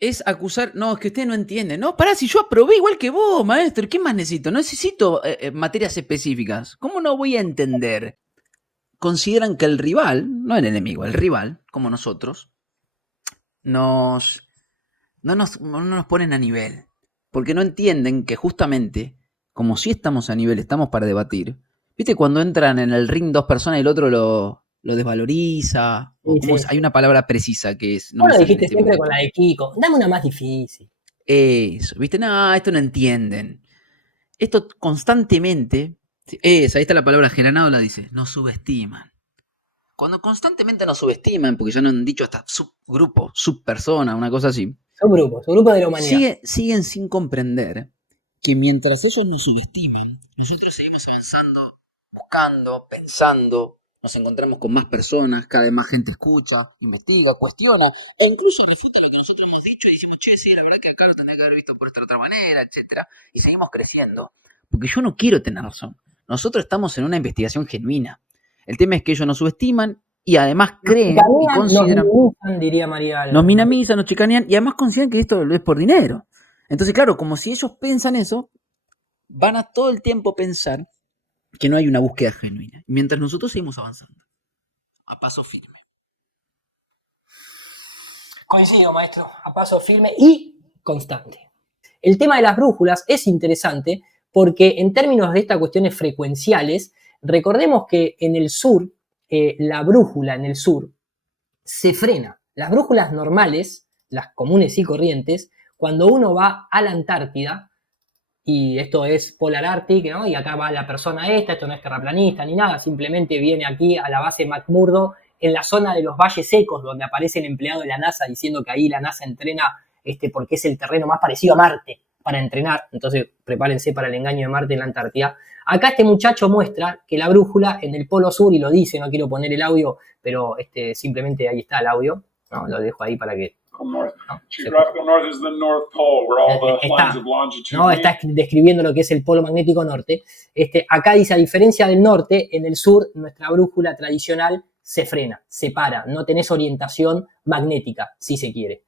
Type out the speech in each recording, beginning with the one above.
es acusar, no, es que usted no entiende. No, pará, si yo aprobé igual que vos, maestro, ¿qué más necesito? No necesito materias específicas. ¿Cómo no voy a entender? Consideran que el rival, no el enemigo, el rival, como nosotros, nos, no nos ponen a nivel. Porque no entienden que justamente, como si estamos a nivel, estamos para debatir. ¿Viste cuando entran en el ring dos personas y el otro lo desvaloriza? O Sí, cómo sí, es, hay sí. una palabra precisa que es, no Vos me lo sale en dijiste este siempre con momento. la de Kiko. Dame una más difícil. Eso, ¿viste? No, esto no entienden. Esto constantemente, esa, ahí está la palabra Geranado, la dice, nos subestiman. Cuando constantemente nos subestiman, porque ya nos han dicho hasta subgrupo, subpersona, una cosa así, Son grupos de la humanidad. siguen sin comprender que mientras ellos nos subestiman, nosotros seguimos avanzando, buscando, pensando, nos encontramos con más personas, cada vez más gente escucha, investiga, cuestiona, e incluso refuta lo que nosotros hemos dicho y decimos, che, sí, la verdad que acá lo tendría que haber visto por esta otra manera, etcétera, y seguimos creciendo, porque yo no quiero tener razón. Nosotros estamos en una investigación genuina. El tema es que ellos nos subestiman y además Nos creen y chicanean, nos consideran, minimizan, diría María. nos minimizan, nos chicanean y además consideran que esto es por dinero. Entonces, claro, como si ellos piensan eso, van a todo el tiempo pensar que no hay una búsqueda genuina, mientras nosotros seguimos avanzando, a paso firme. Coincido, maestro, a paso firme y constante. El tema de las brújulas es interesante porque en términos de estas cuestiones frecuenciales, recordemos que en el sur, la brújula en el sur se frena. Las brújulas normales, las comunes y corrientes, cuando uno va a la Antártida, y esto es Polar Arctic, ¿no? Y acá va la persona esta, esto no es terraplanista ni nada, simplemente viene aquí a la base McMurdo, en la zona de los valles secos, donde aparece el empleado de la NASA diciendo que ahí la NASA entrena porque es el terreno más parecido a Marte para entrenar, entonces prepárense para el engaño de Marte en la Antártida. Acá este muchacho muestra que la brújula en el polo sur, y lo dice, no quiero poner el audio, pero simplemente ahí está el audio, ¿no? Lo dejo ahí para que ¿no? Geographical north is the North Pole, where all the lines of longitude no, está describiendo lo que es el polo magnético norte. Acá dice, a diferencia del norte, en el sur, nuestra brújula tradicional se frena, se para, no tenés orientación magnética, si se quiere.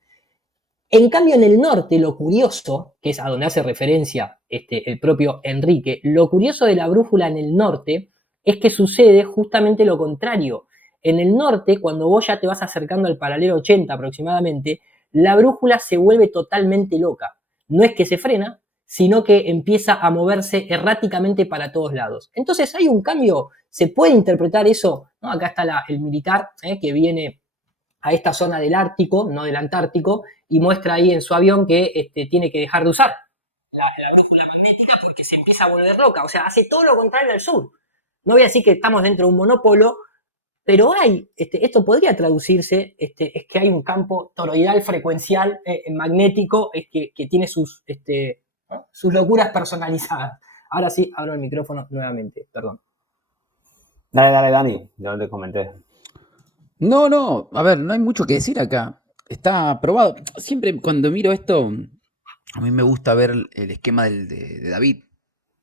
En cambio, en el norte, lo curioso, que es a donde hace referencia el propio Enrique, lo curioso de la brújula en el norte es que sucede justamente lo contrario. En el norte, cuando vos ya te vas acercando al paralelo 80 aproximadamente, la brújula se vuelve totalmente loca. No es que se frena, sino que empieza a moverse erráticamente para todos lados. Entonces hay un cambio, se puede interpretar eso, ¿no? Acá está el militar que viene a esta zona del Ártico, no del Antártico, y muestra ahí en su avión que tiene que dejar de usar la brújula magnética porque se empieza a volver loca. O sea, hace todo lo contrario al sur. No voy a decir que estamos dentro de un monopolo, pero hay, esto podría traducirse, es que hay un campo toroidal frecuencial magnético que tiene ¿no? sus locuras personalizadas. Ahora sí, abro el micrófono nuevamente, perdón. Dale, Dani, yo te comenté. No, a ver, no hay mucho que decir acá. Está probado. Siempre cuando miro esto, a mí me gusta ver el esquema de David.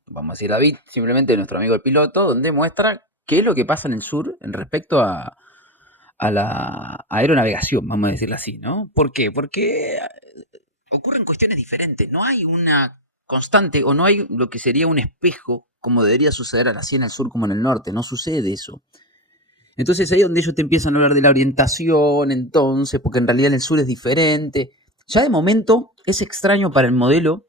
Vamos a decir David, simplemente nuestro amigo el piloto, donde muestra qué es lo que pasa en el sur en respecto a la aeronavegación, vamos a decirlo así, ¿no? ¿Por qué? Porque ocurren cuestiones diferentes. No hay una constante o no hay lo que sería un espejo como debería suceder así en el sur como en el norte. No sucede eso. Entonces ahí es donde ellos te empiezan a hablar de la orientación, entonces, porque en realidad en el sur es diferente. Ya de momento es extraño para el modelo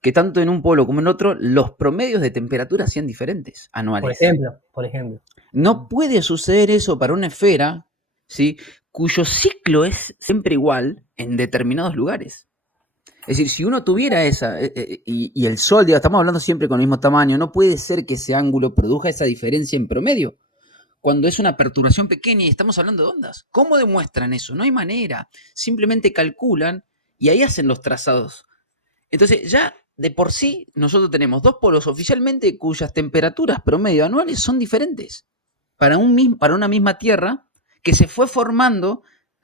que tanto en un polo como en otro los promedios de temperatura sean diferentes, anuales. Por ejemplo. No puede suceder eso para una esfera, ¿sí? Cuyo ciclo es siempre igual en determinados lugares. Es decir, si uno tuviera esa, y el Sol, digamos, estamos hablando siempre con el mismo tamaño, no puede ser que ese ángulo produzca esa diferencia en promedio cuando es una perturbación pequeña y estamos hablando de ondas. ¿Cómo demuestran eso? No hay manera. Simplemente calculan y ahí hacen los trazados. Entonces, ya de por sí, nosotros tenemos dos polos oficialmente cuyas temperaturas promedio anuales son diferentes. Para una misma Tierra que se fue formando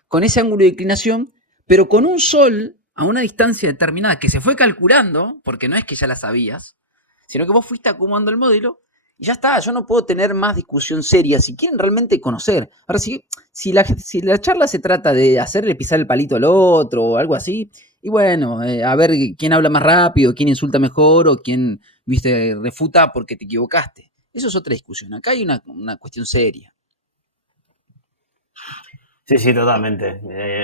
con ese ángulo de inclinación, pero con un Sol a una distancia determinada que se fue calculando, porque no es que ya la sabías, sino que vos fuiste acomodando el modelo Y ya está, yo no puedo tener más discusión seria si quieren realmente conocer. Ahora, si la charla se trata de hacerle pisar el palito al otro o algo así, y bueno, a ver quién habla más rápido, quién insulta mejor o quién, viste, refuta porque te equivocaste. Eso es otra discusión. Acá hay una cuestión seria. Sí, sí, totalmente.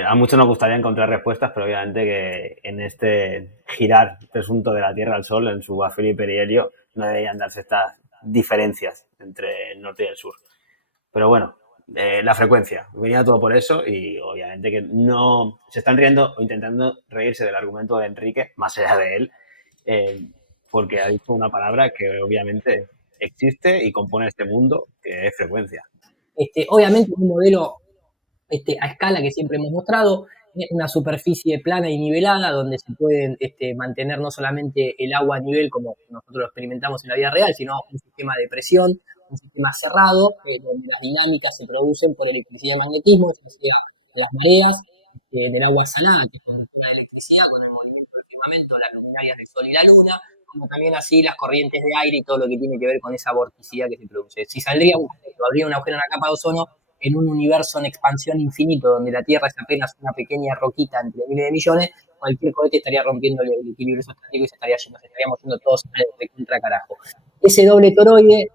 A muchos nos gustaría encontrar respuestas, pero obviamente que en este girar presunto de la Tierra al Sol, en su afel y perihelio, no deberían darse estas diferencias entre el norte y el sur. Pero bueno, la frecuencia. Venía todo por eso y obviamente que no se están riendo o intentando reírse del argumento de Enrique, más allá de él, eh, porque ha dicho una palabra que obviamente existe y compone este mundo, que es frecuencia. Obviamente un modelo a escala que siempre hemos mostrado, una superficie plana y nivelada donde se pueden mantener no solamente el agua a nivel como nosotros lo experimentamos en la vida real, sino un sistema de presión, un sistema cerrado, donde las dinámicas se producen por electricidad y magnetismo, eso sea las mareas del agua salada, que es conductora de electricidad con el movimiento del firmamento, las luminarias del Sol y la Luna, como también así las corrientes de aire y todo lo que tiene que ver con esa vorticidad que se produce. Si saldría habría un agujero en la capa de ozono, en un universo en expansión infinito, donde la Tierra es apenas una pequeña roquita entre miles de millones, cualquier cohete estaría rompiendo el equilibrio estático y estaríamos yendo todos de contra carajo. Ese doble toroide,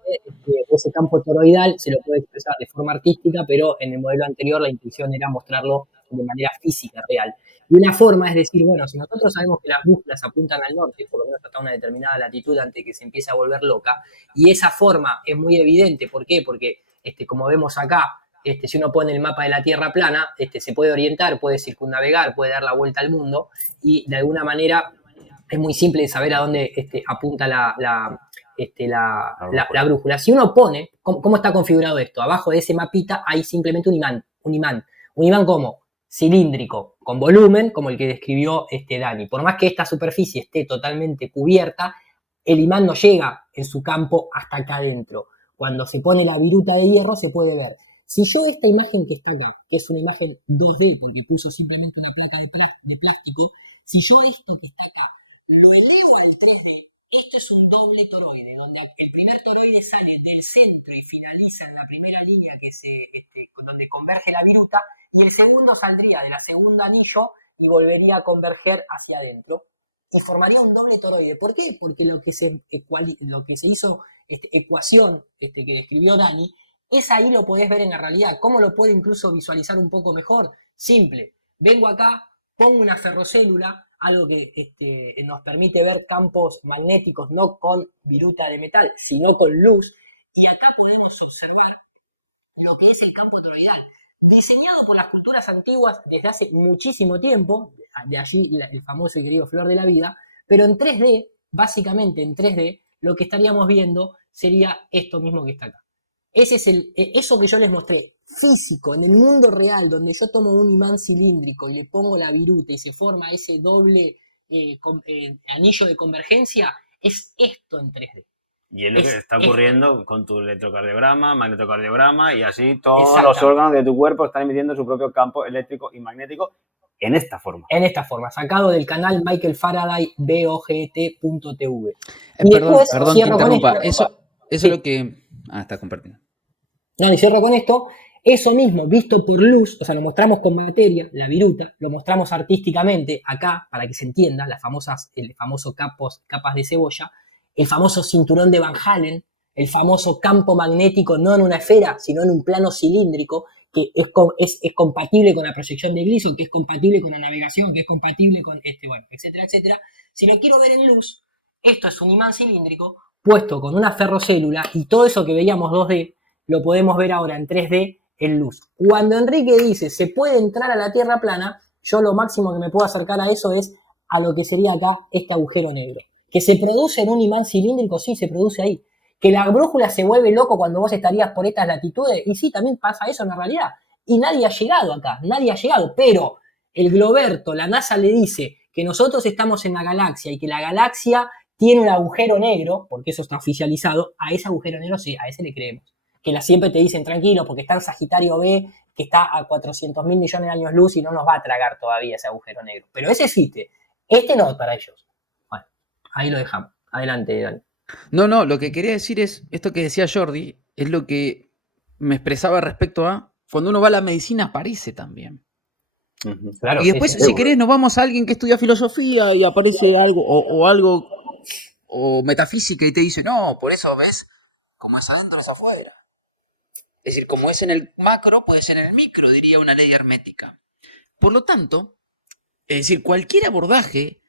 ese campo toroidal, se lo puede expresar de forma artística, pero en el modelo anterior la intención era mostrarlo de manera física, real. Y una forma es decir, bueno, si nosotros sabemos que las brújulas apuntan al norte, por lo menos hasta una determinada latitud antes de que se empiece a volver loca, y esa forma es muy evidente, ¿por qué? Porque como vemos acá, si uno pone el mapa de la Tierra plana, se puede orientar, puede circunnavegar, puede dar la vuelta al mundo y de alguna manera es muy simple saber a dónde apunta la brújula. Si uno pone, ¿cómo está configurado esto? Abajo de ese mapita hay simplemente un imán. ¿Un imán cómo? Cilíndrico, con volumen, como el que describió Dani. Por más que esta superficie esté totalmente cubierta, el imán no llega en su campo hasta acá adentro. Cuando se pone la viruta de hierro se puede ver. Si yo esta imagen que está acá, que es una imagen 2D, porque puso simplemente una placa de plástico, si yo esto que está acá lo elevo al 3D, esto es un doble toroide, donde el primer toroide sale del centro y finaliza en la primera línea donde converge la viruta, y el segundo saldría de la segunda anillo y volvería a converger hacia adentro. Y formaría un doble toroide. ¿Por qué? Porque lo que se hizo, ecuación que describió Dani, es ahí lo podés ver en la realidad. ¿Cómo lo puedo incluso visualizar un poco mejor? Simple. Vengo acá, pongo una ferrocélula, algo que nos permite ver campos magnéticos, no con viruta de metal, sino con luz. Y acá podemos observar lo que es el campo toroidal, diseñado por las culturas antiguas desde hace muchísimo tiempo, de allí el famoso y querido flor de la vida, pero en 3D, básicamente en 3D, lo que estaríamos viendo sería esto mismo que está acá. Ese es eso que yo les mostré, físico, en el mundo real, donde yo tomo un imán cilíndrico y le pongo la viruta y se forma ese doble anillo de convergencia, es esto en 3D. Y es lo que está ocurriendo con tu electrocardiograma, magnetocardiograma y así todos los Exactamente. órganos de tu cuerpo están emitiendo su propio campo eléctrico y magnético en esta forma. En esta forma, sacado del canal Michael Faraday BOGT.tv. Perdón que interrumpa. Eso es lo que... está compartiendo. No, y cierro con esto. Eso mismo, visto por luz, o sea, lo mostramos con materia, la viruta, lo mostramos artísticamente acá, para que se entienda, el famoso capas de cebolla, el famoso cinturón de Van Halen, el famoso campo magnético, no en una esfera, sino en un plano cilíndrico, que es compatible con la proyección de Gleason, que es compatible con la navegación, que es compatible con etcétera, etcétera. Si lo quiero ver en luz, esto es un imán cilíndrico puesto con una ferrocélula y todo eso que veíamos 2D lo podemos ver ahora en 3D en luz. Cuando Enrique dice se puede entrar a la Tierra plana, yo lo máximo que me puedo acercar a eso es a lo que sería acá este agujero negro. Que se produce en un imán cilíndrico, sí, se produce ahí. Que la brújula se vuelve loco cuando vos estarías por estas latitudes, y sí, también pasa eso en la realidad. Y nadie ha llegado acá, nadie ha llegado, pero el Globerto, la NASA le dice que nosotros estamos en la galaxia y que la galaxia tiene un agujero negro, porque eso está oficializado, a ese agujero negro sí, a ese le creemos. Que siempre te dicen tranquilo, porque está en Sagitario B, que está a 400.000 millones de años luz y no nos va a tragar todavía ese agujero negro. Pero ese existe. Este no para ellos. Bueno, ahí lo dejamos. Adelante, Dani. No, lo que quería decir es, esto que decía Jordi, es lo que me expresaba respecto a, cuando uno va a la medicina aparece también. Claro. Y después, si querés, nos vamos a alguien que estudia filosofía y aparece algo, o algo, o metafísica y te dice, no, por eso ves, como es adentro es afuera. Es decir, como es en el macro, puede ser en el micro, diría una ley hermética. Por lo tanto, es decir, cualquier abordaje,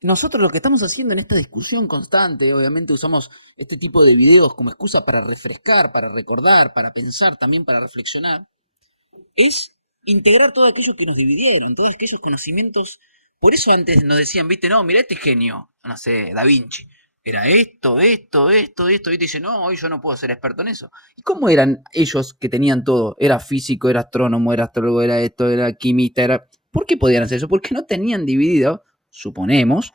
nosotros lo que estamos haciendo en esta discusión constante, obviamente usamos este tipo de videos como excusa para refrescar, para recordar, para pensar, también para reflexionar, es integrar todo aquello que nos dividieron, todos aquellos conocimientos. Por eso antes nos decían, viste, no, mira este genio, no sé, Da Vinci. Era esto, y te dice, no, hoy yo no puedo ser experto en eso. ¿Y cómo eran ellos que tenían todo? Era físico, era astrónomo, era astrólogo, era esto, era química, era... ¿Por qué podían hacer eso? Porque no tenían dividido, suponemos,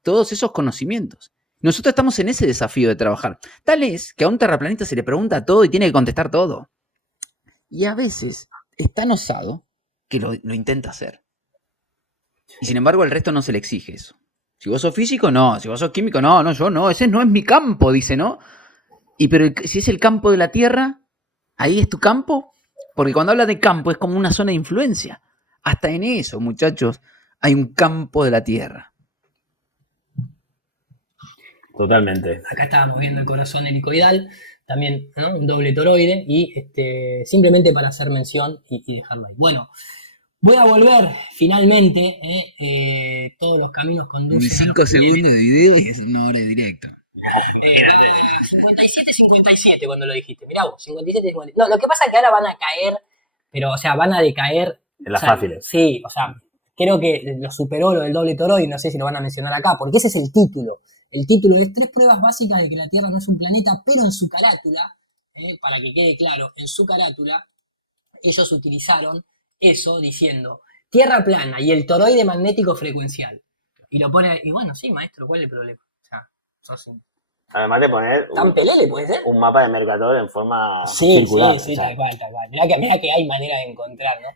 todos esos conocimientos. Nosotros estamos en ese desafío de trabajar. Tal es que a un terraplanista se le pregunta todo y tiene que contestar todo. Y a veces es tan osado que lo intenta hacer. Y sin embargo, al resto no se le exige eso. Si vos sos físico, no. Si vos sos químico, no, yo no. Ese no es mi campo, dice, ¿no? Y pero si es el campo de la Tierra, ahí es tu campo. Porque cuando habla de campo es como una zona de influencia. Hasta en eso, muchachos, hay un campo de la Tierra. Totalmente. Acá estábamos viendo el corazón helicoidal, también, ¿no? Un doble toroide, y simplemente para hacer mención y dejarlo ahí. Bueno, voy a volver finalmente, todos los caminos conducen. Mis 5 segundos de video y es una hora de directo. 57 cuando lo dijiste, mirá vos, 57. No, lo que pasa es que ahora van a caer, pero, o sea, van a decaer. En las fáciles. Sí, o sea, creo que lo superó lo del doble toroide, no sé si lo van a mencionar acá, porque ese es el título. El título es 3 pruebas básicas de que la Tierra no es un planeta, pero en su carátula, para que quede claro, en su carátula, ellos utilizaron eso diciendo Tierra plana y el toroide magnético frecuencial. Y lo pone, y bueno, sí, maestro, ¿cuál es el problema? O sea, sos un... Además de poner ¿Tan pelele puede ser? un mapa de Mercator en forma circular. Sí, tal cual. Mirá que hay manera de encontrar, ¿no?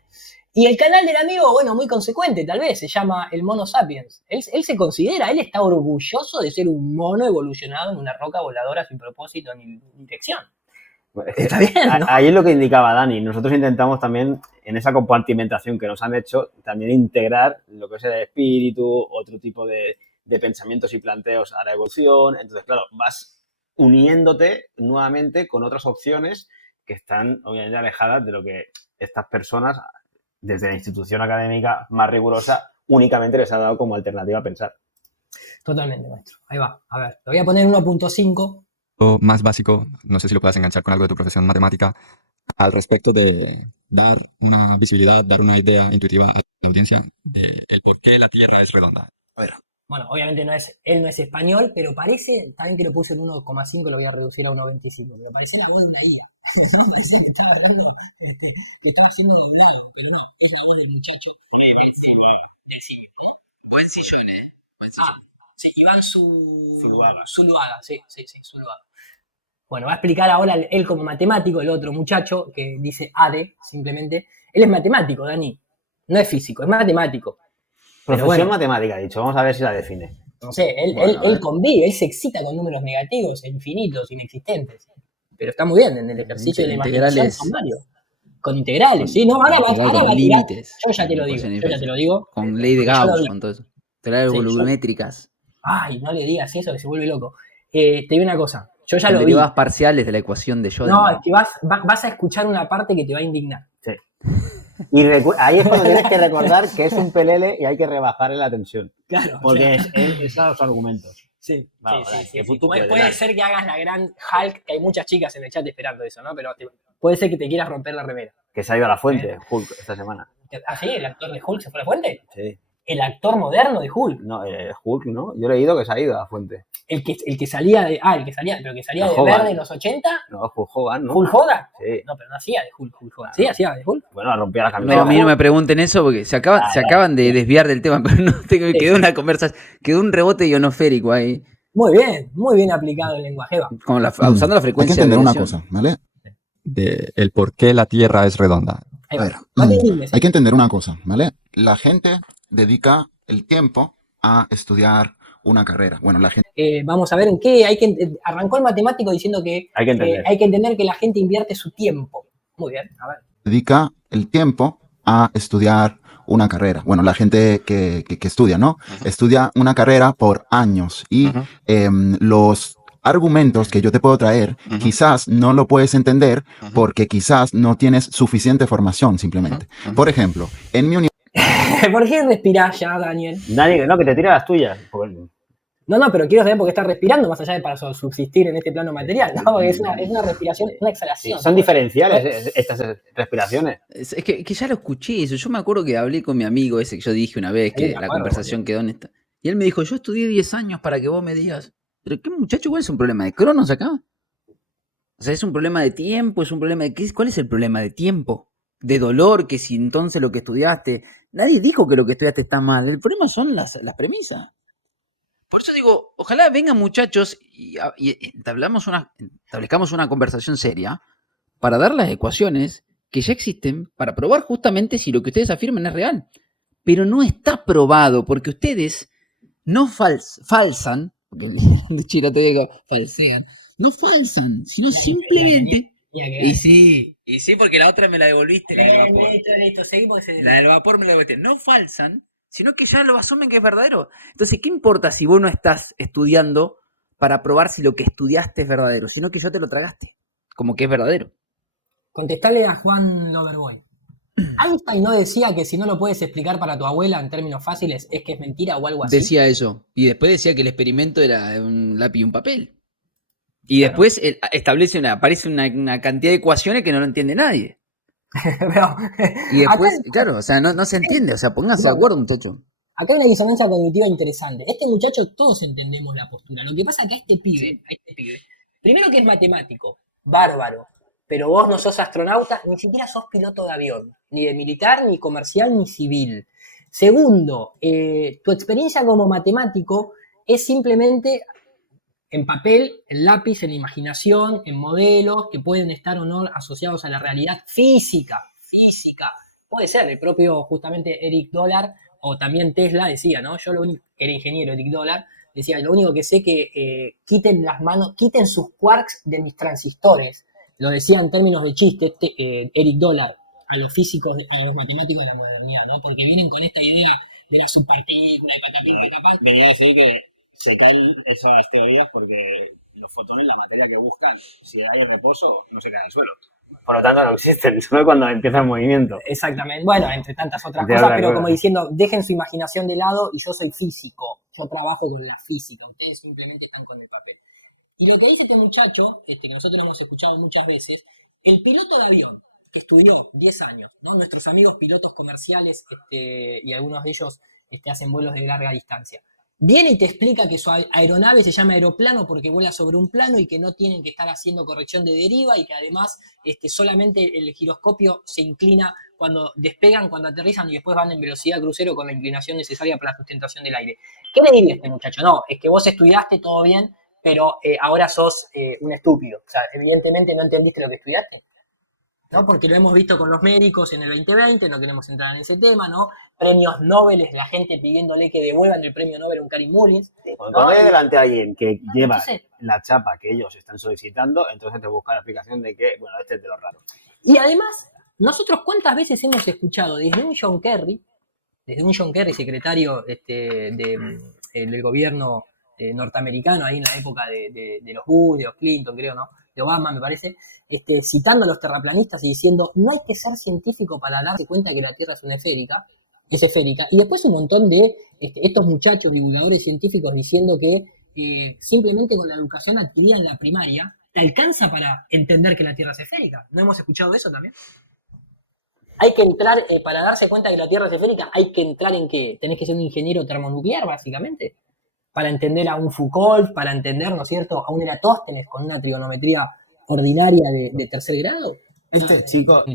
Y el canal del amigo, bueno, muy consecuente, tal vez, se llama El Mono Sapiens. Él se considera, él está orgulloso de ser un mono evolucionado en una roca voladora sin propósito ni dirección. Está bien, ¿no? Ahí es lo que indicaba Dani. Nosotros intentamos también, en esa compartimentación que nos han hecho, también integrar lo que es el espíritu, otro tipo de pensamientos y planteos a la evolución. Entonces, claro, vas uniéndote nuevamente con otras opciones que están obviamente alejadas de lo que estas personas, desde la institución académica más rigurosa, únicamente les ha dado como alternativa a pensar. Totalmente, maestro. Ahí va. A ver, lo voy a poner 1.5. Más básico, no sé si lo puedas enganchar con algo de tu profesión matemática, al respecto de dar una visibilidad, dar una idea intuitiva a la audiencia de el por qué la Tierra es redonda. A ver. Bueno, obviamente él no es español, pero parece, también que lo puse en 1.5, lo voy a reducir a 1.25, pero parece la voz de una IA. ¿No? Parecía que estaba hablando, que estaba haciendo de un lado, pero no, es la voz del muchacho. Buen sillón, Buen sillón. Sí, Iván Zuluaga, sí, Zuluaga. Bueno, va a explicar ahora él como matemático, el otro muchacho que dice ADE, simplemente. Él es matemático, Dani, no es físico, es matemático. Profesión matemática, ha dicho. Vamos a ver si la define. No sé, él convive, él se excita con números negativos, infinitos, inexistentes. Pero está muy bien, en el ejercicio de la imaginación son varios. Con integrales, sí, no, ahora va a límites. Yo ya te lo digo. Con ley de Gauss, con todo eso. Integrales volumétricas. Ay, no le digas eso, que se vuelve loco. Te digo una cosa, yo ya lo vi. Derivadas parciales de la ecuación de Schrödinger. No, es que vas a escuchar una parte que te va a indignar. Sí. Y ahí es cuando tienes que recordar que es un pelele y hay que rebajarle la tensión. Claro. Porque es a los argumentos. Sí, vamos, sí. Puede ser que hagas la gran Hulk, que hay muchas chicas en el chat esperando eso, ¿no? Pero puede ser que te quieras romper la remera. Que se ha ido a la fuente, Hulk, esta semana. ¿Ah, sí? ¿El actor de Hulk se fue a la fuente? Sí. ¿El actor moderno de Hulk? No, Hulk, ¿no? Yo he leído que se ha ido a la fuente. El que salía de verde en los 80. No, Hulk Hogan, ¿no? ¿Hulk Hogan? Sí. No, pero no hacía de Hulk Hogan. ¿Sí hacía de Hulk? Bueno, la rompía la camisa. No, a mí no me pregunten eso porque se acaban de desviar del tema, pero no tengo, quedó una conversación, quedó un rebote ionoférico ahí. Muy bien aplicado el lenguaje. Como usando la frecuencia. Hay que entender una cosa, ¿vale? De el por qué la Tierra es redonda. A ver, hay que entender una cosa, ¿vale? La gente dedica el tiempo a estudiar una carrera. Bueno, la gente Vamos a ver en qué arrancó el matemático diciendo que Hay que entender. hay que entender que la gente invierte su tiempo. Muy bien, a ver. dedica el tiempo a estudiar una carrera. Bueno, la gente que estudia, ¿no? Estudia una carrera por años y los argumentos que yo te puedo traer, quizás no lo puedes entender porque quizás no tienes suficiente formación simplemente. Por ejemplo, en mi ¿Por qué respirás ya, Daniel? Dani, no, que te tira las tuyas. No, pero quiero saber por qué estás respirando, más allá de para subsistir en este plano material, ¿no? Porque es una respiración, una exhalación. Son diferenciales estas respiraciones. Es que ya lo escuché eso. Yo me acuerdo que hablé con mi amigo ese que yo dije una vez, Sí, que me la acuerdo, conversación quedó en esta. Y él me dijo, yo estudié 10 años para que vos me digas, pero qué muchacho, ¿cuál es un problema de cronos acá? O sea, ¿es un problema de tiempo? ¿Es un problema de qué? ¿Cuál es el problema de tiempo? De dolor, que si entonces lo que estudiaste... Nadie dijo que lo que estudiaste está mal. El problema son las premisas. Por eso digo, ojalá vengan muchachos y establezcamos una conversación seria para dar las ecuaciones que ya existen para probar justamente si lo que ustedes afirman es real. Pero no está probado porque ustedes no falsan, porque de Chira te digo, falsean, no falsan, sino simplemente... Y sí, porque la otra me la devolviste, la del vapor. Listo, seguimos. La del vapor me la devolviste. No falsan, sino que ya lo asumen que es verdadero. Entonces, ¿qué importa si vos no estás estudiando para probar si lo que estudiaste es verdadero? Sino que ya te lo tragaste, como que es verdadero. Contestale a Juan Loverboy. Einstein no decía que si no lo puedes explicar para tu abuela en términos fáciles es que es mentira o algo así. Decía eso. Y después decía que el experimento era un lápiz y un papel. Y Claro. después aparece una cantidad de ecuaciones que no lo entiende nadie. Pero, Y después, acá, claro, o sea, no se entiende. O sea, pónganse de acuerdo, muchachos. acá hay una disonancia cognitiva interesante. Este muchacho, todos entendemos la postura. Lo que pasa es que a este pibe, primero que es matemático, bárbaro, pero vos no sos astronauta, ni siquiera sos piloto de avión, ni de militar, ni comercial, ni civil. Segundo, tu experiencia como matemático es simplemente en papel, en lápiz, en imaginación, en modelos que pueden estar o no asociados a la realidad física. Puede ser, el propio justamente Eric Dollar o también Tesla decía, ¿no? Yo lo único, era ingeniero Eric Dollar, decía, lo único que sé que quiten sus quarks de mis transistores. Lo decía en términos de chiste Eric Dollar a los físicos, a los matemáticos de la modernidad, ¿no? Porque vienen con esta idea de la subpartícula, de patapín, patapán. Venía a decir que se caen esas teorías porque los fotones, la materia que buscan, si hay en reposo, no se caen al suelo. Por lo tanto, no existen, solo cuando empieza el movimiento. Exactamente, bueno, entre tantas otras Entre cosas, otras pero cosas. como diciendo, dejen su imaginación de lado y yo soy físico, yo trabajo con la física, ustedes simplemente están con el papel. Y lo que dice este muchacho, que nosotros hemos escuchado muchas veces, el piloto de avión, que estudió 10 años, ¿no? Nuestros amigos pilotos comerciales, y algunos de ellos hacen vuelos de larga distancia, viene y te explica que su aeronave se llama aeroplano porque vuela sobre un plano y que no tienen que estar haciendo corrección de deriva y que además solamente el giroscopio se inclina cuando despegan, cuando aterrizan y después van en velocidad crucero con la inclinación necesaria para la sustentación del aire. ¿Qué le diría a este muchacho? No, es que vos estudiaste todo bien, pero ahora sos un estúpido. O sea, evidentemente no entendiste lo que estudiaste. ¿No? Porque lo hemos visto con los médicos en el 2020, no queremos entrar en ese tema, ¿no? Premios Nobel, la gente pidiéndole que devuelvan el premio Nobel a un Karim Mullins. Cuando hay delante a alguien que lleva Entonces, la chapa que ellos están solicitando, entonces te busca la explicación de que, bueno, este es de los raros. y además, nosotros cuántas veces hemos escuchado desde un John Kerry, secretario del gobierno norteamericano, ahí en la época de los Bush, de los Clinton, creo, ¿no? De Obama, me parece, citando a los terraplanistas y diciendo, no hay que ser científico para darse cuenta que la Tierra es esférica, y después un montón de estos muchachos divulgadores científicos diciendo que simplemente con la educación adquirida en la primaria, te alcanza para entender que la Tierra es esférica. ¿No hemos escuchado eso también? Hay que entrar, para darse cuenta que la Tierra es esférica, hay que entrar en que tenés que ser un ingeniero termonuclear, básicamente, para entender a un Foucault, para entender, ¿no es cierto?, a un Eratóstenes con una trigonometría ordinaria de tercer grado. Chico,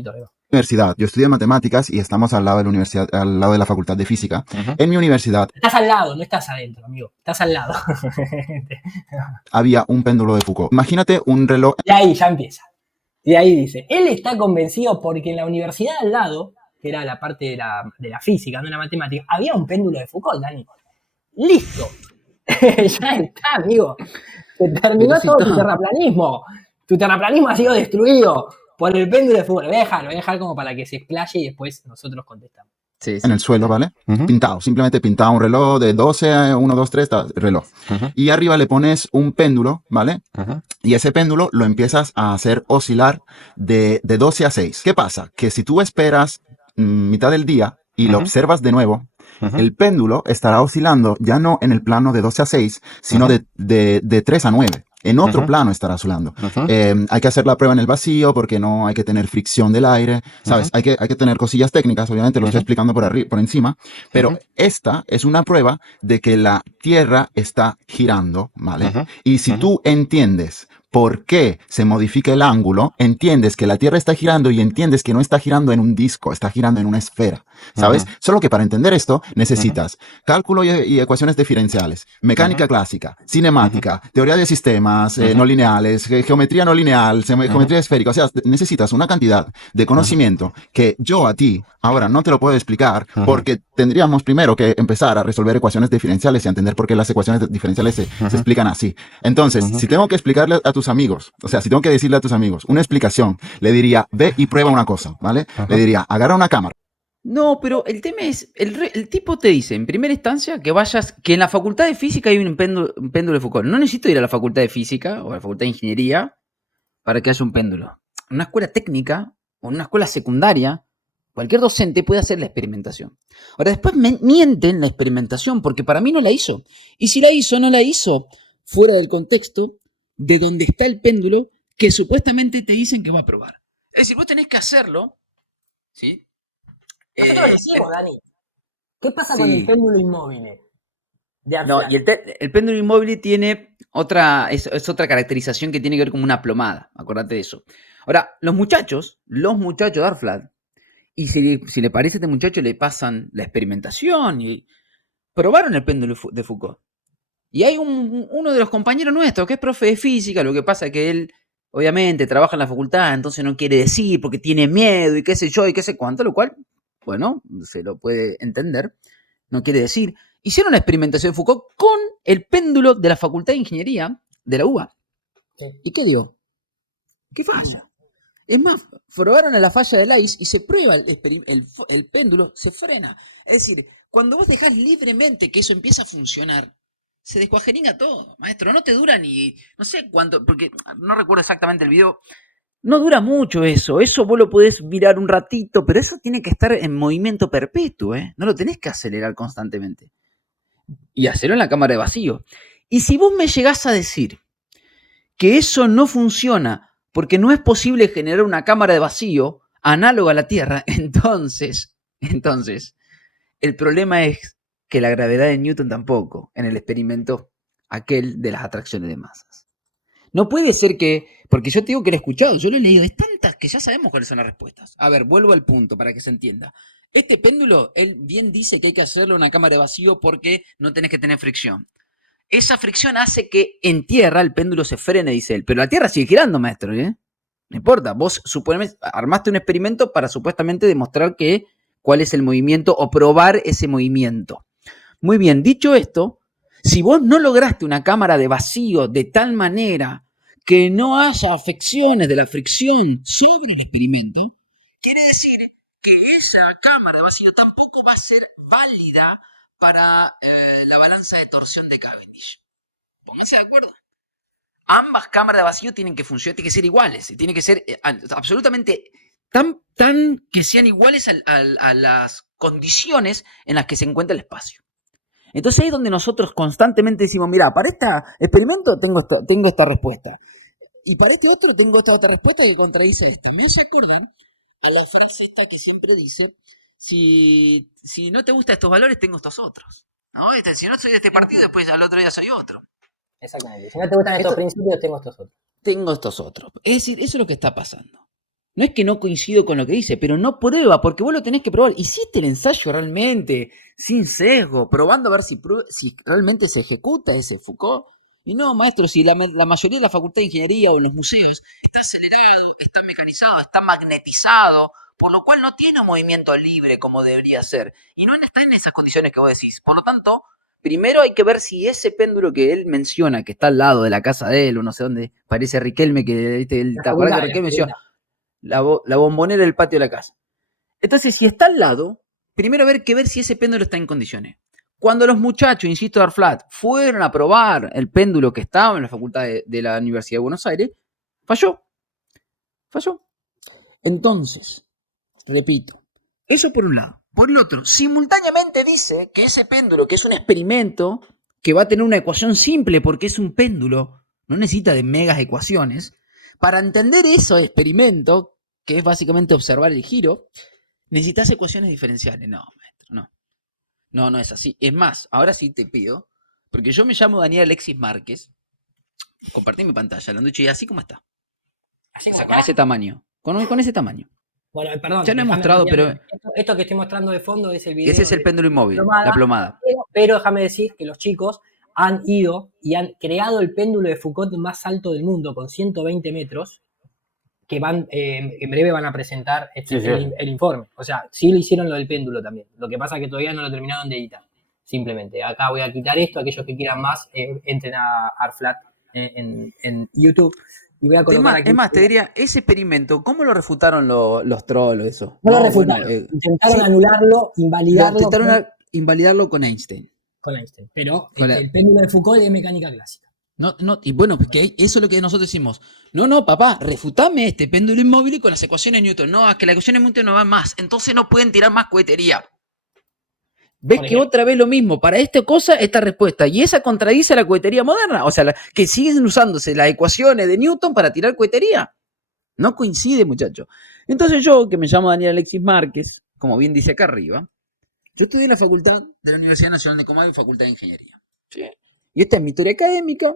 universidad, yo estudié matemáticas y estamos al lado de la universidad, al lado de la Facultad de Física. En mi universidad Estás al lado, no estás adentro, amigo. Estás al lado. había un péndulo de Foucault. Imagínate un reloj. Y ahí ya empieza. Y ahí dice, él está convencido porque en la universidad al lado, que era la parte de la física, no la matemática, había un péndulo de Foucault, Dani. Listo. Ya está, amigo. Se terminó Pero si todo tu todo. terraplanismo. Tu terraplanismo ha sido destruido por el péndulo de fútbol. Lo voy a dejar como para que se explaye y después nosotros contestamos. Sí, en el sí. suelo, ¿vale? Ujú, Pintado, simplemente pintado un reloj de 12, 1, 2, 3, reloj. ujú, Y arriba le pones un péndulo, ¿vale? ujú, Y ese péndulo lo empiezas a hacer oscilar de 12 a 6. ¿Qué pasa? Que si tú esperas mitad del día y lo ujú, observas de nuevo, ujú, el péndulo estará oscilando ya no en el plano de 12 a 6, sino ujú, de 3 a 9. En otro ujú, plano estará oscilando. ujú, Hay que hacer la prueba en el vacío porque no hay que tener fricción del aire, ¿sabes? ujú, Hay que tener cosillas técnicas, obviamente lo estoy ujú, explicando por encima, pero ujú, esta es una prueba de que la Tierra está girando, ¿vale? ujú, Y si ujú, tú entiendes por qué se modifica el ángulo, entiendes que la Tierra está girando y entiendes que no está girando en un disco, está girando en una esfera, ¿sabes? ujú, Solo que para entender esto ujú, necesitas cálculo y ecuaciones diferenciales, ujú, mecánica clásica, ujú, cinemática, teoría de sistemas no ujú, lineales, geometría no lineal, ujú, geometría esférica. O sea, necesitas una cantidad de ujú, conocimiento que yo a ti ahora no te lo puedo explicar ujú, porque tendríamos primero que empezar a resolver ecuaciones diferenciales y a entender por qué las ecuaciones diferenciales se ujú, explican así. Entonces, ujú, si tengo que explicarle a tus amigos, o sea, si tengo que decirle a tus amigos una explicación, le diría, ve y prueba una cosa, ¿vale? Le ujú, diría, agarra una cámara. No, pero el tema es, el tipo te dice en primera instancia que vayas, que en la facultad de física hay un péndulo de Foucault. No necesito ir a la facultad de física o a la facultad de ingeniería para que haya un péndulo. En una escuela técnica o en una escuela secundaria, cualquier docente puede hacer la experimentación. Ahora, después mienten la experimentación porque para mí no la hizo. Y si la hizo, no la hizo fuera del contexto de donde está el péndulo que supuestamente te dicen que va a probar. Es decir, vos tenés que hacerlo, ¿sí? Nosotros lo Eh, hicimos, Dani. ¿Qué pasa con el sí. péndulo inmóvil de No, Arflat? y el péndulo inmóvil tiene es otra caracterización que tiene que ver con una plomada, acordate de eso. Ahora, los muchachos de Arflat, y si le parece a este muchacho, le pasan la experimentación y probaron el péndulo de Foucault. Y hay uno de los compañeros nuestros que es profe de física, lo que pasa es que él, obviamente, trabaja en la facultad, entonces no quiere decir porque tiene miedo y qué sé yo y qué sé cuánto, lo cual, bueno, se lo puede entender, no quiere decir. Hicieron la experimentación de Foucault con el péndulo de la Facultad de Ingeniería de la UBA. Sí. ¿Y qué dio? ¿Qué falla? Es más, probaron a la falla del ICE y se prueba el péndulo, se frena. Es decir, cuando vos dejás libremente que eso empieza a funcionar, se descuajerina todo, maestro. No te dura ni, no sé cuánto, porque no recuerdo exactamente el video. No dura mucho eso. Eso vos lo podés mirar un ratito, pero eso tiene que estar en movimiento perpetuo, ¿eh? No lo tenés que acelerar constantemente. Y hacerlo en la cámara de vacío. Y si vos me llegás a decir que eso no funciona porque no es posible generar una cámara de vacío análoga a la Tierra, entonces, el problema es que la gravedad de Newton tampoco, en el experimento aquel de las atracciones de masas. No puede ser que, porque yo te digo que lo he escuchado, yo lo he leído, es tantas que ya sabemos cuáles son las respuestas. A ver, vuelvo al punto para que se entienda. Este péndulo, él bien dice que hay que hacerlo en una cámara de vacío porque no tenés que tener fricción. Esa fricción hace que en tierra el péndulo se frene, dice él. Pero la Tierra sigue girando, maestro, ¿eh? No importa. Vos armaste un experimento para supuestamente demostrar cuál es el movimiento o probar ese movimiento. Muy bien, dicho esto, si vos no lograste una cámara de vacío de tal manera que no haya afecciones de la fricción sobre el experimento, quiere decir que esa cámara de vacío tampoco va a ser válida para la balanza de torsión de Cavendish. Pónganse de acuerdo. Ambas cámaras de vacío tienen que funcionar, tienen que ser iguales, tienen que ser absolutamente tan que sean iguales a las condiciones en las que se encuentra el espacio. Entonces ahí es donde nosotros constantemente decimos, mira, para este experimento tengo esta respuesta. Y para este otro tengo esta otra respuesta que contradice esto. Me hace acordar a la frase esta que siempre dice, si no te gustan estos valores, tengo estos otros. ¿No? Si no soy de este partido, después al otro día soy otro. Exactamente. Si no te gustan estos Esto, principios, tengo estos otros. tengo estos otros. Es decir, eso es lo que está pasando. No es que no coincido con lo que dice, pero no prueba, porque vos lo tenés que probar. Hiciste el ensayo realmente, sin sesgo, probando a ver si realmente se ejecuta ese Foucault. Y no, maestro, si la mayoría de la facultad de ingeniería o en los museos está acelerado, está mecanizado, está magnetizado, por lo cual no tiene un movimiento libre como debería ser. Y no está en esas condiciones que vos decís. Por lo tanto, primero hay que ver si ese péndulo que él menciona, que está al lado de la casa de él, o no sé dónde, parece Riquelme, que ¿viste? ¿Te acuerdas que Riquelme decía la bombonera del patio de la casa? Entonces, si está al lado, primero ver si ese péndulo está en condiciones. Cuando los muchachos, insisto, de Arflat, fueron a probar el péndulo que estaba en la facultad de la Universidad de Buenos Aires, falló. Entonces, repito, eso por un lado. Por el otro, simultáneamente dice que ese péndulo, que es un experimento, que va a tener una ecuación simple porque es un péndulo, no necesita de megas ecuaciones. Para entender ese experimento, que es básicamente observar el giro, necesitas ecuaciones diferenciales. No, maestro, no. No es así. Es más, ahora sí te pido, porque yo me llamo Daniel Alexis Márquez, compartí mi pantalla, la noche y así como está. Así O sea, con ese tamaño. Con ese tamaño. Bueno, perdón. Ya no he mostrado, pero Esto que estoy mostrando de fondo es el video. ese es el péndulo inmóvil, la plomada. Pero déjame decir que los chicos han ido y han creado el péndulo de Foucault más alto del mundo, con 120 metros, que en breve van a presentar el informe. O sea, sí lo hicieron lo del péndulo también. Lo que pasa es que todavía no lo terminaron de editar. Simplemente, acá voy a quitar esto. Aquellos que quieran más, entren a Arflat en YouTube. Y voy a colocar aquí. Es más, te diría, ese experimento, ¿cómo lo refutaron los trolls eso? No lo refutaron. Intentaron anularlo, invalidarlo. Intentaron invalidarlo con Einstein. Pero el péndulo de Foucault es mecánica clásica. No, y bueno, porque eso es lo que nosotros decimos. No, papá, refutame este péndulo inmóvil con las ecuaciones de Newton. No, es que las ecuaciones de Newton no van más. Entonces no pueden tirar más cohetería. ¿Ves que otra vez lo mismo? Para esta cosa, esta respuesta. Y esa contradice a la cohetería moderna. O sea, que siguen usándose las ecuaciones de Newton para tirar cohetería. No coincide, muchacho. Entonces yo, que me llamo Daniel Alexis Márquez, como bien dice acá arriba, yo estudié en la facultad de la Universidad Nacional de Comahue, Facultad de Ingeniería. ¿Sí? Y esta es mi historia académica.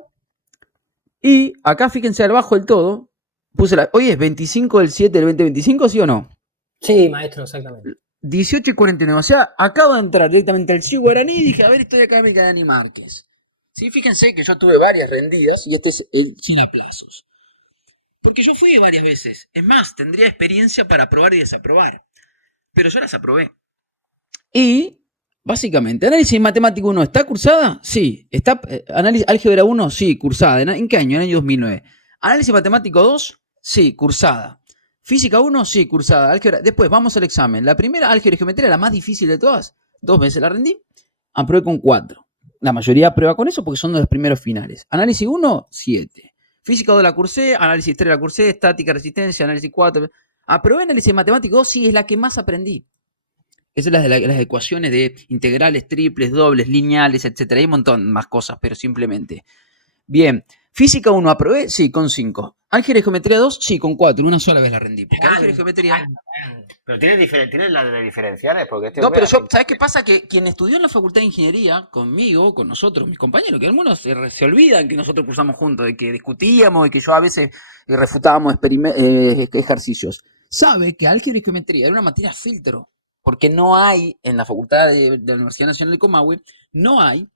Y acá, fíjense, abajo del todo, puse hoy es 25 del 7 del 2025, ¿sí o no? Sí, maestro, exactamente. 18:49, o sea, acabo de entrar directamente al CIU Guaraní y dije, a ver, historia académica de Dani Márquez. Sí, fíjense que yo tuve varias rendidas y este es el sin aplazos. Porque yo fui varias veces. Es más, tendría experiencia para aprobar y desaprobar. Pero yo las aprobé. Y, básicamente, análisis matemático 1, ¿está cursada? Sí. ¿Está análisis álgebra 1? Sí, cursada. ¿En qué año? En el año 2009. Análisis matemático 2? Sí, cursada. Física 1, sí, cursada. Álgebra. Después, vamos al examen. La primera, álgebra y geometría, la más difícil de todas. 2 veces la rendí. Aprobé con 4. La mayoría aprueba con eso porque son de los primeros finales. Análisis 1, 7. Física 2 la cursé, análisis 3 la cursé, estática, resistencia, análisis 4. Aprobé análisis matemático 2, sí, es la que más aprendí. Esa es la de las ecuaciones de integrales, triples, dobles, lineales, etc. Hay un montón más cosas, pero simplemente. Bien. Física 1 aprobé, sí, con 5. Álgebra y geometría 2, sí, con 4. Una sola vez la rendí. Porque álgebra y geometría... Pero tienes las de diferenciales, porque no, pero yo, ¿sabes qué pasa? Que quien estudió en la Facultad de Ingeniería, conmigo, con nosotros, mis compañeros, que algunos se olvidan que nosotros cursamos juntos, de que discutíamos, de que yo a veces refutábamos ejercicios, sabe que álgebra y geometría era una materia filtro, porque no hay, en la Facultad de la Universidad Nacional de Comahue, no hay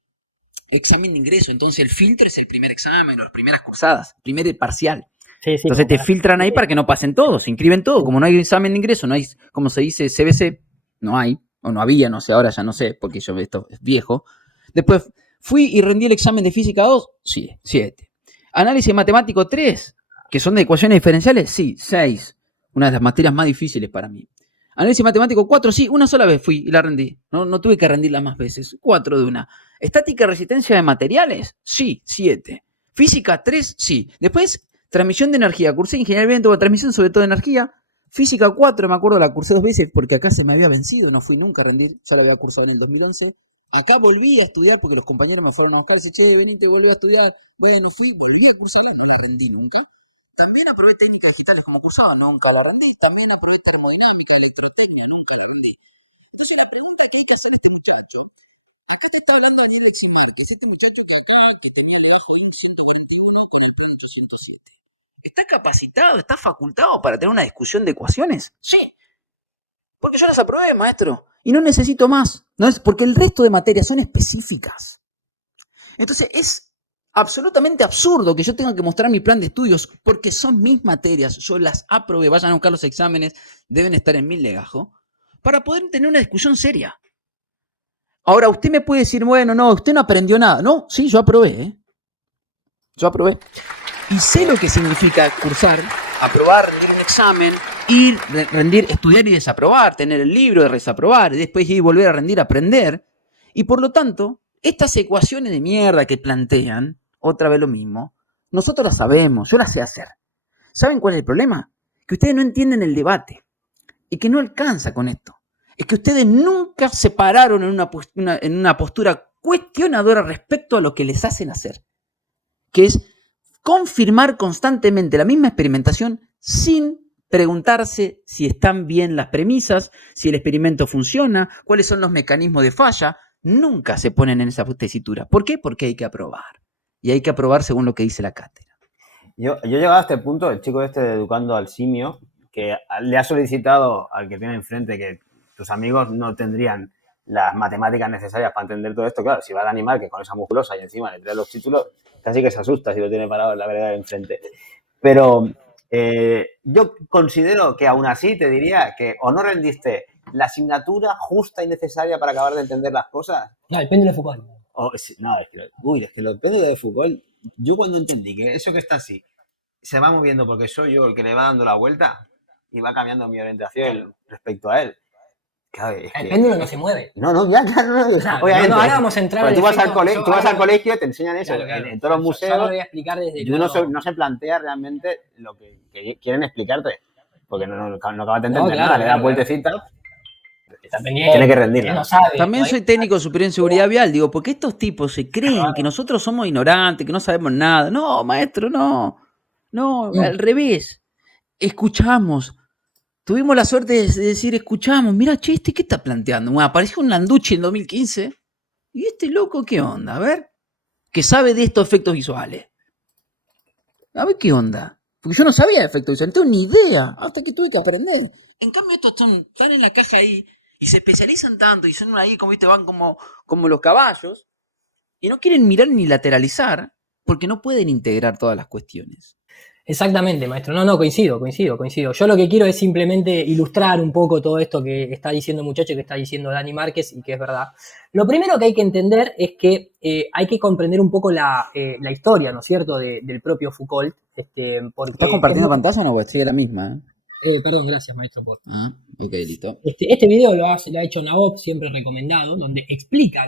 examen de ingreso. Entonces el filtro es el primer examen, las primeras cursadas, primer parcial. Sí, entonces te filtran ahí para que no pasen todos, se inscriben todos. Como no hay examen de ingreso, no hay, como se dice, CBC, no hay, o no había, no sé, ahora ya no sé, porque yo esto es viejo. Después fui y rendí el examen de física 2, sí, 7. Análisis matemático 3, que son de ecuaciones diferenciales, sí, 6. Una de las materias más difíciles para mí. Análisis matemático 4, sí, una sola vez fui y la rendí. No tuve que rendirla más veces, 4 de una. Estática y resistencia de materiales, sí, 7. Física 3, sí. Después, transmisión de energía. Cursé ingeniería ambiental de transmisión, sobre todo de energía. Física 4, me acuerdo, la cursé 2 veces porque acá se me había vencido. No fui nunca a rendir, solo había cursado en el 2011. Acá volví a estudiar porque los compañeros me fueron a buscar y dice, che, venite, volví a estudiar. Bueno, volví a cursarla y no la rendí nunca. También aprobé técnicas digitales como cursaba, nunca la rendí. También aprobé termodinámica, electrotecnia, nunca la rendí. Entonces la pregunta que hay que hacer a este muchacho, acá te está hablando Daniel Alexis Márquez, este muchacho que acá, que tenía la ISO 141 con el plan 807. ¿Está capacitado, está facultado para tener una discusión de ecuaciones? Sí. Porque yo las aprobé, maestro. Y no necesito más. No es porque el resto de materias son específicas. Entonces es absolutamente absurdo que yo tenga que mostrar mi plan de estudios porque son mis materias. Yo las aprobé. Vayan a buscar los exámenes. Deben estar en 1000 legajos. Para poder tener una discusión seria. Ahora, usted me puede decir, bueno, no, usted no aprendió nada. No, sí, yo aprobé, ¿eh? Yo aprobé. Y sé lo que significa cursar, aprobar, rendir un examen, ir, rendir, estudiar y desaprobar, tener el libro de desaprobar, y después ir y volver a rendir, aprender. Y por lo tanto, estas ecuaciones de mierda que plantean, otra vez lo mismo, nosotros las sabemos, yo las sé hacer. ¿Saben cuál es el problema? Que ustedes no entienden el debate y que no alcanza con esto. Es que ustedes nunca se pararon en una postura cuestionadora respecto a lo que les hacen hacer, que es confirmar constantemente la misma experimentación sin preguntarse si están bien las premisas, si el experimento funciona, cuáles son los mecanismos de falla. Nunca se ponen en esa tesitura. ¿Por qué? Porque hay que aprobar. Y hay que aprobar según lo que dice la cátedra. Yo he llegado a este punto, el chico este de Educando al Simio, que le ha solicitado al que tiene enfrente que tus amigos no tendrían las matemáticas necesarias para entender todo esto. Claro, si va a animar que con esa musculosa y encima le trae los títulos, casi que se asusta si lo tiene parado en la vereda de enfrente. Pero yo considero que aún así te diría que o no rendiste la asignatura justa y necesaria para acabar de entender las cosas. No, el péndulo de Foucault. Es que los péndulos de Foucault, yo cuando entendí que eso que está así se va moviendo porque soy yo el que le va dando la vuelta y va cambiando mi orientación respecto a él. Claro, el péndulo no se mueve. Ya, claro, no. Obviamente. Ahora vamos a entrar. Tú vas al colegio, te enseñan eso. Claro, en todos los museos. Yo lo voy a explicar desde y uno no se plantea realmente lo que quieren explicarte. Porque no acabas de entender nada, le das vueltecitas. Tiene que rendir. No sabe, también soy técnico superior en seguridad vial, digo, porque estos tipos se creen que nosotros somos ignorantes, que no sabemos nada. No, maestro, no, al revés. Escuchamos. Tuvimos la suerte de decir, escuchamos, mira, che, ¿qué está planteando? Bueno, apareció un Landucci en 2015. ¿Y este loco qué onda? A ver, que sabe de estos efectos visuales. A ver qué onda. Porque yo no sabía de efectos visuales, no tengo ni idea, hasta que tuve que aprender. En cambio, estos están en la caja ahí y se especializan tanto y son ahí, como viste, van como los caballos y no quieren mirar ni lateralizar porque no pueden integrar todas las cuestiones. Exactamente, maestro. No, coincido. Yo lo que quiero es simplemente ilustrar un poco todo esto que está diciendo el muchacho, que está diciendo Dani Márquez y que es verdad. Lo primero que hay que entender es que hay que comprender un poco la historia, ¿no es cierto?, del propio Foucault. Porque ¿estás compartiendo pantalla o no? Estoy la misma. Perdón, gracias, maestro. Ok, listo. Este video lo ha hecho Naop, siempre recomendado, donde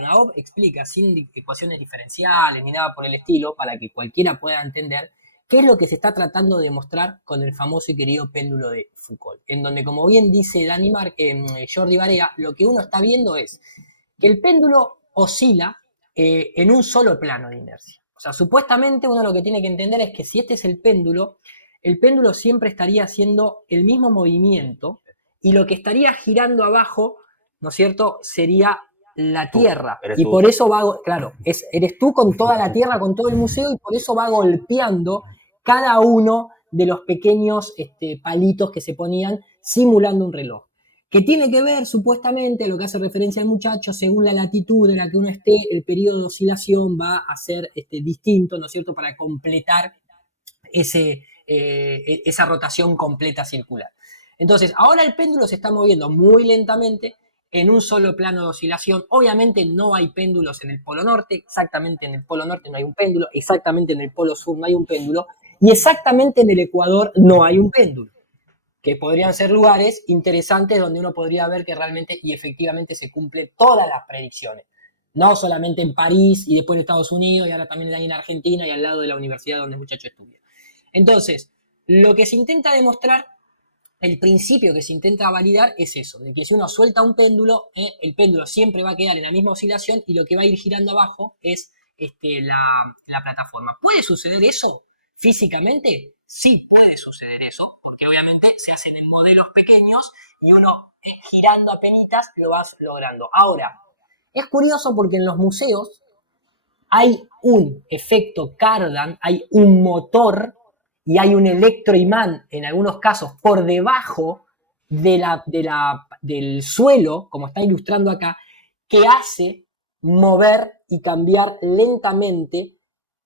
Naop explica sin ecuaciones diferenciales ni nada por el estilo, para que cualquiera pueda entender qué es lo que se está tratando de demostrar con el famoso y querido péndulo de Foucault, en donde, como bien dice Jordi Barea, lo que uno está viendo es que el péndulo oscila en un solo plano de inercia. O sea, supuestamente uno lo que tiene que entender es que si este es el péndulo siempre estaría haciendo el mismo movimiento y lo que estaría girando abajo, ¿no es cierto?, sería la Tierra. Y por eso eres tú con toda la Tierra, con todo el museo, y por eso va golpeando cada uno de los pequeños palitos que se ponían simulando un reloj. Que tiene que ver, supuestamente, lo que hace referencia al muchacho, según la latitud en la que uno esté, el periodo de oscilación va a ser distinto, ¿no es cierto?, para completar esa rotación completa circular. Entonces, ahora el péndulo se está moviendo muy lentamente en un solo plano de oscilación. Obviamente no hay péndulos en el polo norte, exactamente en el polo norte no hay un péndulo, exactamente en el polo sur no hay un péndulo, y exactamente en el Ecuador no hay un péndulo, que podrían ser lugares interesantes donde uno podría ver que realmente y efectivamente se cumplen todas las predicciones. No solamente en París y después en Estados Unidos y ahora también en Argentina y al lado de la universidad donde el muchacho estudia. Entonces, lo que se intenta demostrar, el principio que se intenta validar es eso, de que si uno suelta un péndulo, el péndulo siempre va a quedar en la misma oscilación y lo que va a ir girando abajo es la plataforma. ¿Puede suceder eso físicamente? Sí puede suceder eso, porque obviamente se hacen en modelos pequeños y uno girando a penitas lo vas logrando. Ahora, es curioso porque en los museos hay un efecto Cardan, hay un motor y hay un electroimán, en algunos casos, por debajo del suelo, como está ilustrando acá, que hace mover y cambiar lentamente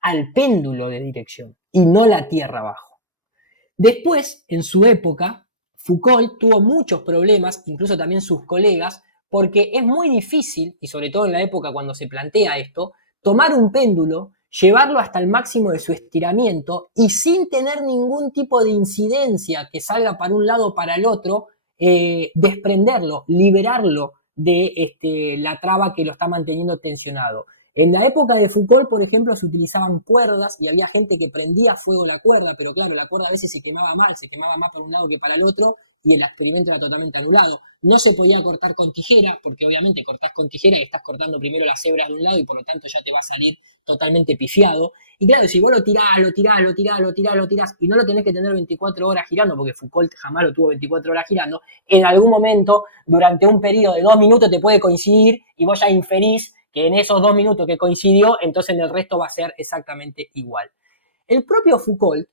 al péndulo de dirección y no la Tierra abajo. Después, en su época, Foucault tuvo muchos problemas, incluso también sus colegas, porque es muy difícil, y sobre todo en la época cuando se plantea esto, tomar un péndulo, llevarlo hasta el máximo de su estiramiento y sin tener ningún tipo de incidencia que salga para un lado o para el otro, desprenderlo, liberarlo de la traba que lo está manteniendo tensionado. En la época de Foucault, por ejemplo, se utilizaban cuerdas y había gente que prendía fuego la cuerda, pero claro, la cuerda a veces se quemaba más para un lado que para el otro, y el experimento era totalmente anulado. No se podía cortar con tijera, porque obviamente cortás con tijera y estás cortando primero las hebras de un lado y por lo tanto ya te va a salir totalmente pifiado. Y claro, si vos lo tirás y no lo tenés que tener 24 horas girando, porque Foucault jamás lo tuvo 24 horas girando, en algún momento, durante un periodo de 2 minutos te puede coincidir y vos ya inferís que en esos 2 minutos que coincidió, entonces en el resto va a ser exactamente igual. El propio Foucault,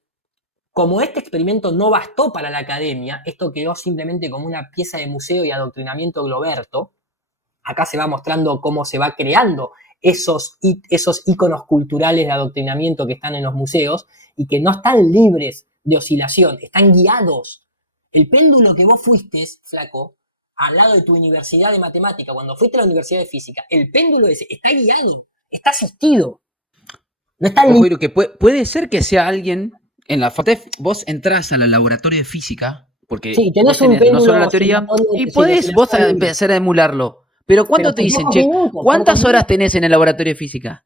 como este experimento no bastó para la academia, esto quedó simplemente como una pieza de museo y adoctrinamiento globerto. Acá se va mostrando cómo se va creando esos íconos culturales de adoctrinamiento que están en los museos y que no están libres de oscilación, están guiados. El péndulo que vos fuiste, flaco, al lado de tu universidad de matemática, cuando fuiste a la universidad de física, el péndulo ese está guiado, está asistido. No está Ojo, Iru, que puede ser que sea alguien en la facultad. Vos entrás al laboratorio de física, porque Sí, tenés vos un tenés no solo la péndulo teoría, y sí, podés vos oscilatorio. empezar a emularlo. Pero ¿cuánto Pero te por dicen, pocos che? minutos, ¿Cuántas pocos horas minutos. tenés en el laboratorio de física?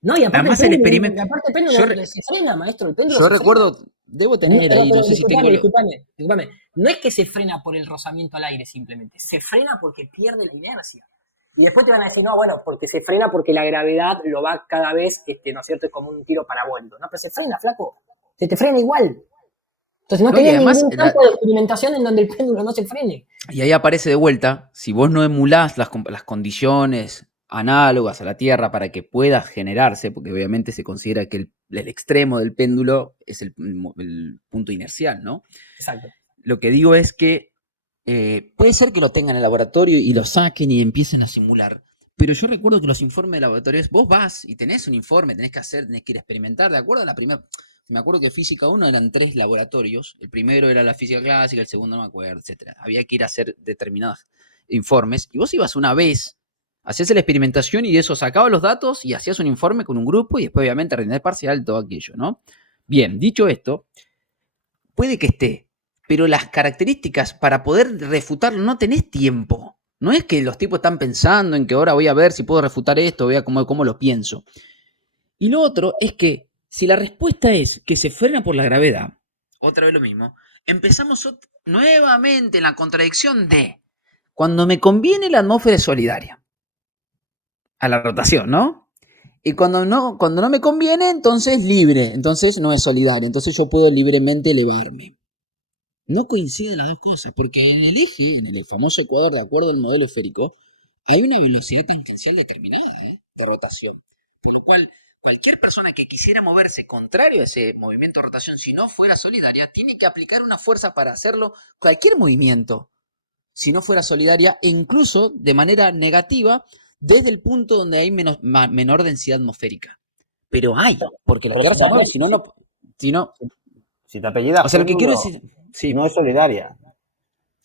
No, y aparte Además el el péndulo, experimento. Yo, se frena, maestro, el péndulo yo se frena. recuerdo, debo tener ahí, Pero no sé si tengo disculpame. No es que se frena por el rozamiento al aire simplemente, se frena porque pierde la inercia. Y después te van a decir, no, bueno, porque se frena porque la gravedad lo va cada vez, ¿no es cierto?, como un tiro parabólico. No, pero se frena, flaco. Se te frena igual. Entonces no No, y tenés además, ningún campo de experimentación en donde el péndulo no se frene. y ahí aparece de vuelta, si vos no emulás las condiciones análogas a la Tierra para que pueda generarse, porque obviamente se considera que el extremo del péndulo es el punto inercial, ¿no? Exacto. Lo que digo es que puede ser que lo tengan en el laboratorio y lo saquen y empiecen a simular. Pero yo recuerdo que los informes de laboratorios, vos vas y tenés un informe, tenés que ir a experimentar, ¿de acuerdo a la primera? Me acuerdo que física 1 eran 3 laboratorios, el primero era la física clásica, el segundo no me acuerdo, etc. Había que ir a hacer determinados informes y vos ibas una vez, hacías la experimentación y de eso sacabas los datos y hacías un informe con un grupo y después obviamente rendías parcial, todo aquello, ¿no? Bien, dicho esto, puede que esté, pero las características para poder refutarlo no tenés tiempo. No es que los tipos están pensando en que ahora voy a ver si puedo refutar esto, voy a cómo lo pienso. Y lo otro es que si la respuesta es que se frena por la gravedad, otra vez lo mismo, empezamos nuevamente en la contradicción de cuando me conviene la atmósfera es solidaria a la rotación, ¿no? Y cuando no me conviene, entonces libre, entonces no es solidaria, entonces yo puedo libremente elevarme. No coinciden las dos cosas, porque en el eje, en el famoso ecuador, de acuerdo al modelo esférico, hay una velocidad tangencial determinada de rotación. Por lo cual, cualquier persona que quisiera moverse contrario a ese movimiento de rotación, si no fuera solidaria, tiene que aplicar una fuerza para hacerlo, cualquier movimiento, si no fuera solidaria, e incluso de manera negativa, desde el punto donde hay menor densidad atmosférica. Pero hay, porque la Tierra se va a mover, si no, Si te apellidas o sea, lo que quiero péndulo, decir, sí. no es solidaria.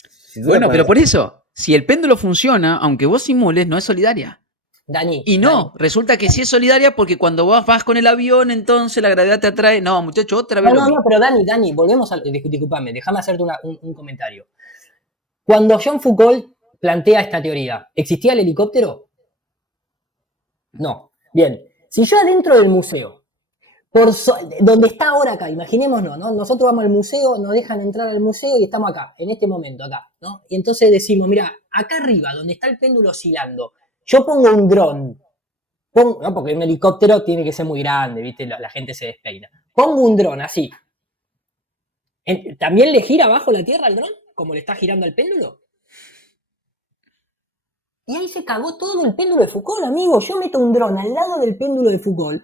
Si tú Bueno, le pero pones- por eso, si el péndulo funciona, aunque vos simules, no es solidaria. Dani. Y no, resulta que sí es solidaria porque cuando vos vas con el avión, entonces la gravedad te atrae. No, muchacho, otra vez lo mismo. No, pero Dani, volvemos a. Disculpame, déjame hacerte un comentario. Cuando Jean Foucault plantea esta teoría, ¿existía el helicóptero? No. Bien, si yo adentro del museo, donde está ahora acá, imaginémonos, ¿no? Nosotros vamos al museo, nos dejan entrar al museo y estamos acá, en este momento, acá, ¿no? Y entonces decimos, mira, acá arriba, donde está el péndulo oscilando, yo pongo un dron, ¿no? Porque un helicóptero tiene que ser muy grande, ¿viste? La gente se despeina. Pongo un dron así. ¿También le gira abajo la Tierra al dron? ¿Como le está girando al péndulo? Y ahí se cagó todo el péndulo de Foucault, amigo. Yo meto un dron al lado del péndulo de Foucault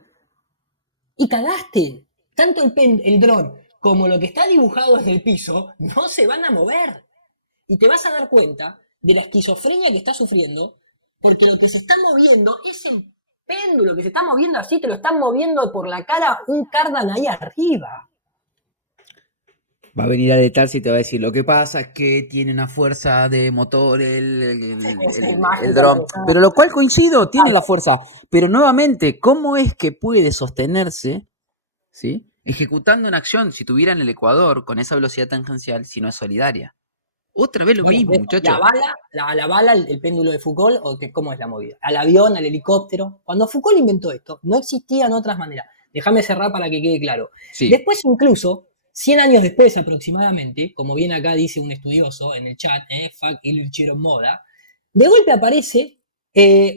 y cagaste. Tanto el dron como lo que está dibujado desde el piso no se van a mover. Y te vas a dar cuenta de la esquizofrenia que está sufriendo, porque lo que se está moviendo es el péndulo que se está moviendo así, te lo están moviendo por la cara un Cardan ahí arriba. Va a venir a Letarse y te va a decir, lo que pasa es que tiene una fuerza de motor el dron. Pero lo cual coincido, tiene la fuerza. Pero nuevamente, ¿cómo es que puede sostenerse, ¿sí?, ejecutando una acción, si tuviera en el Ecuador, con esa velocidad tangencial, si no es solidaria? Otra vez lo mismo, muchachos. La bala, el péndulo de Foucault, o que, ¿cómo es la movida? Al avión, al helicóptero. Cuando Foucault inventó esto, no existían otras maneras. Déjame cerrar para que quede claro. Sí. Después, incluso, 100 años después aproximadamente, como bien acá dice un estudioso en el chat, Fuck Illuchero Moda, de golpe aparece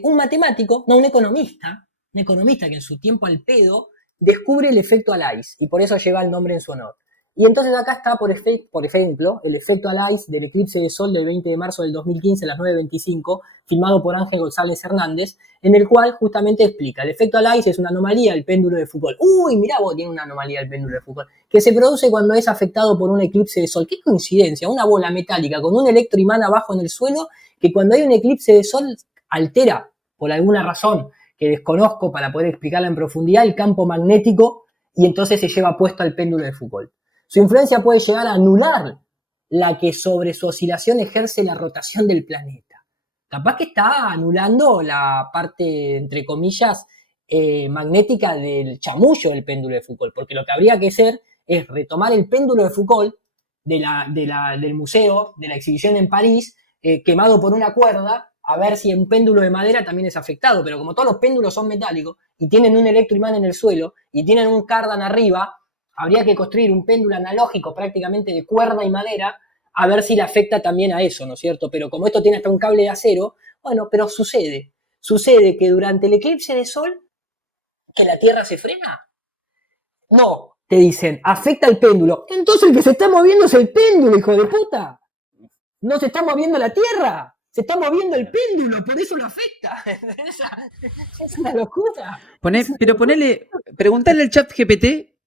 un matemático, no, un economista que en su tiempo al pedo descubre el efecto Alais, y por eso lleva el nombre en su honor. Y entonces acá está, por ejemplo, el efecto Alais del eclipse de sol del 20 de marzo del 2015 a las 9:25, filmado por Ángel González Hernández, en el cual justamente explica, el efecto Alais es una anomalía del péndulo de Foucault. Uy, mirá vos, tiene una anomalía del péndulo de Foucault, que se produce cuando es afectado por un eclipse de sol. ¡Qué coincidencia! Una bola metálica con un electroimán abajo en el suelo, que cuando hay un eclipse de sol altera, por alguna razón que desconozco para poder explicarla en profundidad, el campo magnético, y entonces se lleva puesto al péndulo de Foucault. Su influencia puede llegar a anular la que sobre su oscilación ejerce la rotación del planeta. Capaz que está anulando la parte, entre comillas, magnética del chamullo del péndulo de Foucault, porque lo que habría que hacer es retomar el péndulo de Foucault del museo, de la exhibición en París, quemado por una cuerda, a ver si un péndulo de madera también es afectado, pero como todos los péndulos son metálicos y tienen un electroimán en el suelo y tienen un cardan arriba, habría que construir un péndulo analógico prácticamente de cuerda y madera a ver si le afecta también a eso, ¿no es cierto? Pero como esto tiene hasta un cable de acero, bueno, pero sucede que durante el eclipse de sol, que la Tierra se frena. No, te dicen, afecta el péndulo. Entonces el que se está moviendo es el péndulo, hijo de puta. No se está moviendo la Tierra. Se está moviendo el péndulo, por eso lo afecta. Es una locura. Preguntale al chat GPT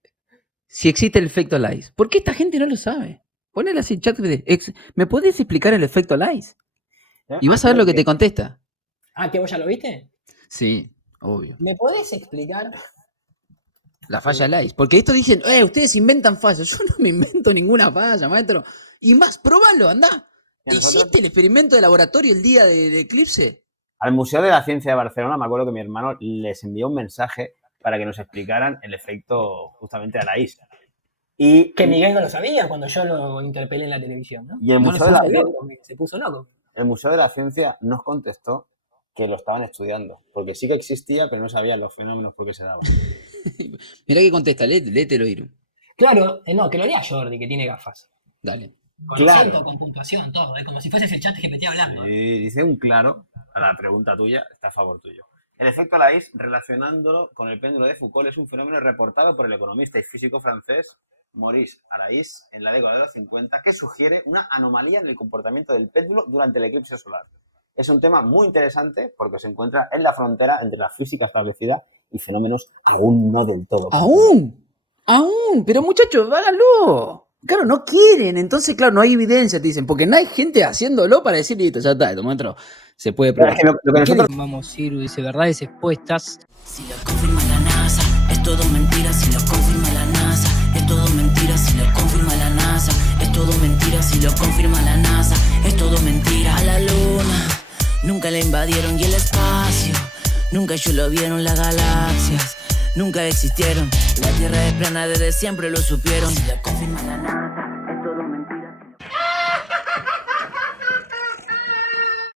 si existe el efecto Alais. ¿Por qué esta gente no lo sabe? Ponele así, chat GPT. ¿Me podés explicar el efecto Alais? Y vas a ver lo que te contesta. Ah, ¿que vos ya lo viste? Sí, obvio. ¿Me podés explicar? La falla Alais. Porque esto dicen, ustedes inventan fallas. Yo no me invento ninguna falla, maestro. Y más, probalo, andá. ¿Hiciste el experimento de laboratorio el día del eclipse? Al Museo de la Ciencia de Barcelona me acuerdo que mi hermano les envió un mensaje para que nos explicaran el efecto justamente de Alais. Y que Miguel no lo sabía cuando yo lo interpelé en la televisión, ¿no? Y el Museo de la Ciencia se puso loco. El Museo de la Ciencia nos contestó que lo estaban estudiando, porque sí que existía, pero no sabían los fenómenos por qué se daban. Mirá que contesta, léetelo, Iru. Claro, no, que lo lea Jordi, que tiene gafas. Dale. Con acento, con puntuación, todo, como si fueses el chat GPT hablando. Sí, dice un claro, a la pregunta tuya, está a favor tuyo. El efecto Alais, relacionándolo con el péndulo de Foucault, es un fenómeno reportado por el economista y físico francés Maurice Alais en la década de los 50, que sugiere una anomalía en el comportamiento del péndulo durante el eclipse solar. Es un tema muy interesante porque se encuentra en la frontera entre la física establecida y fenómenos aún no del todo. ¡Aún! Pero muchachos, háganlo. Claro, no quieren, entonces, claro, no hay evidencia, te dicen, porque no hay gente haciéndolo para decir, listo, ya está, esto maestro, se puede probar. Es que lo que nosotros... Vamos, Iru dice verdades expuestas. Si lo confirma la NASA, es todo mentira. Si lo confirma la NASA, es todo mentira. Si lo confirma la NASA, es todo mentira. Si lo confirma la NASA, es todo mentira. A la luna, nunca la invadieron y el espacio, nunca ellos lo vieron, las galaxias nunca existieron. La Tierra es plana, desde siempre lo supieron. Si lo confirma la NASA.